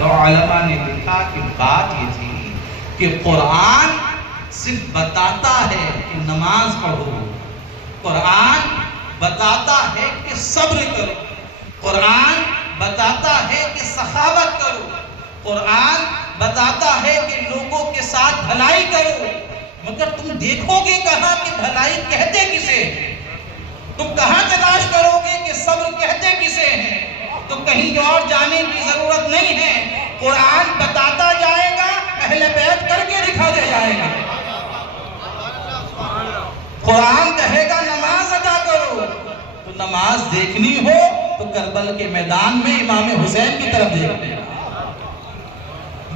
تو علماء نے لکھا کہ بات یہ تھی کہ قرآن صرف بتاتا ہے کہ نماز پڑھو، قرآن بتاتا ہے کہ صبر کرو، قرآن بتاتا ہے کہ سخاوت کرو، قرآن بتاتا ہے کہ لوگوں کے ساتھ بھلائی کرو، مگر تم دیکھو گے کہاں کہ بھلائی کہتے کسے ہیں؟ تم کہاں تلاش کرو گے کہ صبر کہتے کسے ہیں؟ تو کہیں اور جانے کی ضرورت نہیں ہے، قرآن بتاتا جائے گا، اہل بیت کر کے دکھاتے جائے گا۔ قرآن کہے گا نماز ادا کرو، تو نماز دیکھنی ہو تو کربل کے میدان میں امام حسین کی طرف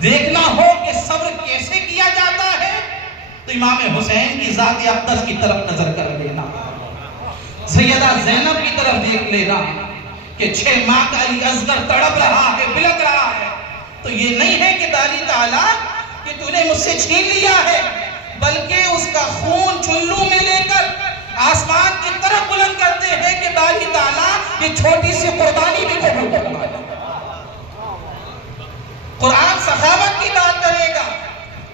دیکھنا ہو کہ صبر کیسے کیا جاتا ہے تو امام حسین کی ذات اقدس کی طرف نظر کر لینا، سیدہ زینب کی طرف دیکھ لینا کہ 6 ماہ کا علی اصغر تڑپ رہا ہے، بلک رہا ہے، تو یہ نہیں ہے کہ داری تعالیٰ کہ تو نے مجھ سے چھین لیا ہے، بلکہ اس کا خون چلو میں لے کر آسمان کی طرف بلند کرتے ہیں کہ باری تعالیٰ یہ چھوٹی سی قربانی بھی قبول کرنا ہے۔ قرآن سخاوت کی بات کرے گا،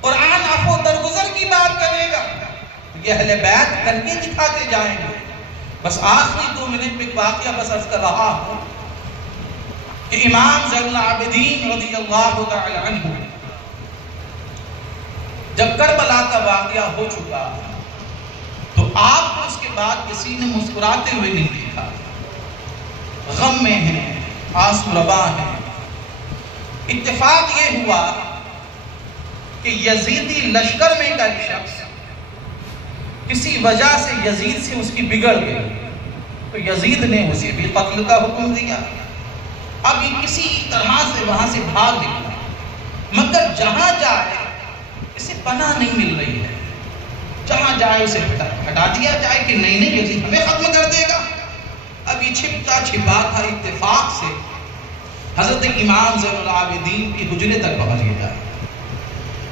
قرآن عفو درگزر کی بات کرے گا، یہ اہل بیت کر کے دکھاتے جائیں گے۔ بس آخری 2 منٹ میں ایک واقعہ بس عرض کر رہا ہوں کہ امام زین العابدین رضی اللہ تعالی عنہ جب کربلا کا واقعہ ہو چکا تو آپ کو اس کے بعد کسی نے مسکراتے ہوئے نہیں دیکھا، غم میں ہیں، آنسو روا ہیں۔ اتفاق یہ ہوا کہ یزیدی لشکر میں کا ایک شخص کسی وجہ سے یزید سے اس کی بگڑ گئی، تو یزید نے اسے بھی قتل کا حکم دیا۔ اب یہ کسی طرح سے وہاں سے بھاگ نکلا، مگر جہاں جائے اسے پناہ نہیں مل رہی ہے، جہاں جائے اسے ہٹا دیا جائے کہ نہیں یزید ہمیں ختم کر دے گا۔ اب یہ چھپتا چھپا تھا، اتفاق سے حضرت امام زین العابدین کی حجرے تک پہنچ گیا۔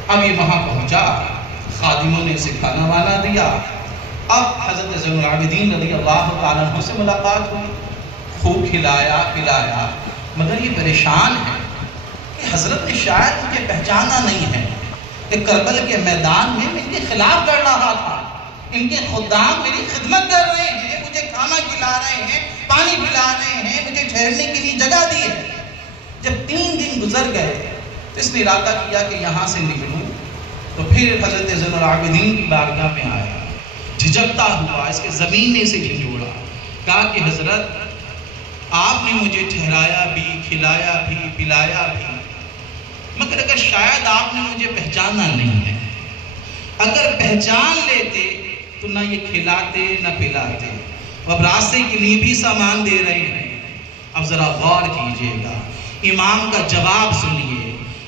اب یہ وہاں پہنچا، خادموں نے اسے کھانا وانا دیا، اب حضرت زین العابدین رضی اللہ تعالیٰ عنہ سے ملاقات ہوئی، خوب کھلایا پلایا، مگر یہ پریشان ہے کہ حضرت نے شاید مجھے پہچانا نہیں ہے کہ کربل کے میدان میں ان کے خلاف لڑ رہا تھا، ان کے خدام میری خدمت کر رہے ہیں، مجھے کھانا کھلا رہے ہیں، پانی پلا رہے ہیں، مجھے ٹھہرنے کے لیے جگہ دی ہے۔ جب 3 دن گزر گئے تو اس نے ارادہ کیا کہ یہاں سے نکلوں، تو پھر حضرت زین العابدین کی بارگاہ میں آیا، جھجکتا ہوا، اس کے زمین نے اسے جھنجھوڑا، کہا کہ حضرت آپ نے مجھے ٹھہرایا بھی، کھلایا بھی، پلایا بھی، مگر اگر شاید آپ نے مجھے پہچانا نہیں ہے، اگر پہچان لیتے تو نہ یہ کھلاتے نہ پلاتے، اب راستے کے لیے بھی سامان دے رہے ہیں۔ اب ذرا غور کیجئے گا، امام کا جواب سنیے۔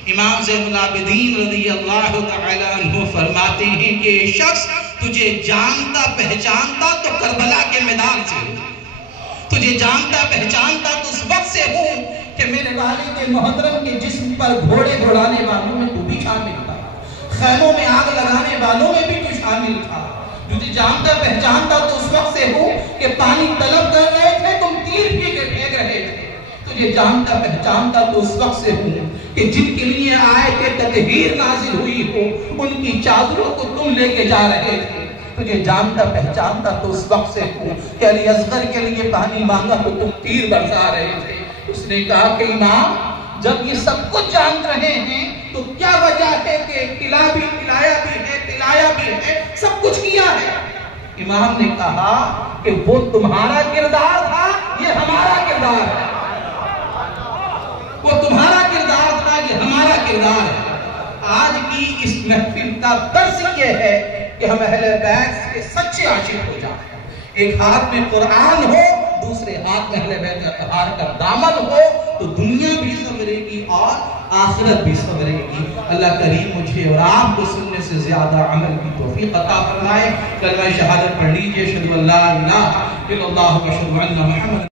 امام زین العابدین رضی اللہ تعالی عنہ فرماتے ہیں کہ یہ شخص تجھے جانتا پہچانتا تو کربلا کے میدان سے ہوں، تجھے جانتا پہچانتا تو اس وقت سے ہوں کہ میرے والد محترم کے جسم پر گھوڑے دوڑانے والوں میں تو بھی شامل تھا، خیموں میں آگ لگانے والوں میں بھی تو شامل تھا، تجھے جانتا پہچانتا تو اس وقت سے ہوں کہ پانی طلب کر رہے تھے تم تیر بھی کے پھینک رہے تھے، تجھے جانتا پہچانتا تو اس وقت سے ہوں کہ جن کے لیے آیت تطہیر نازل ہوئی ہو ان کی چادروں کو تم لے کے جا رہے تھے، تجھے جانتا پہچانتا تو اس وقت سے ہوں کہ علی اصغر کے لیے پانی مانگا تو تم تیر برسا رہے تھے۔ اس نے کہا کہ امام جب یہ سب کچھ جان رہے ہیں تو کیا وجہ ہے کہ کھلا بھی، پلایا بھی ہے، پلایا بھی ہے، سب کچھ کیا ہے؟ امام نے کہا کہ وہ تمہارا کردار تھا، یہ ہمارا کردار ہے، وہ تمہارا کردار تھا، یہ ہمارا کردار ہے۔ آج کی اس محفل کا درس یہ ہے کہ ہم اہل بیت کے سچے عاشق ہو جائیں، ایک ہاتھ میں قرآن ہو، دوسرے ہاتھ میں اہل بیت اطہار کا دامن ہو، تو دنیا بھی سنورے گی اور آخرت بھی سنورے گی۔ اللہ کریم مجھے اور آپ کو سننے سے زیادہ عمل کی توفیق عطا فرمائے۔ کلمہ شہادت پڑھ لیجئے، اشہدو ان لا الہ الا اللہ و اشہدو ان محمد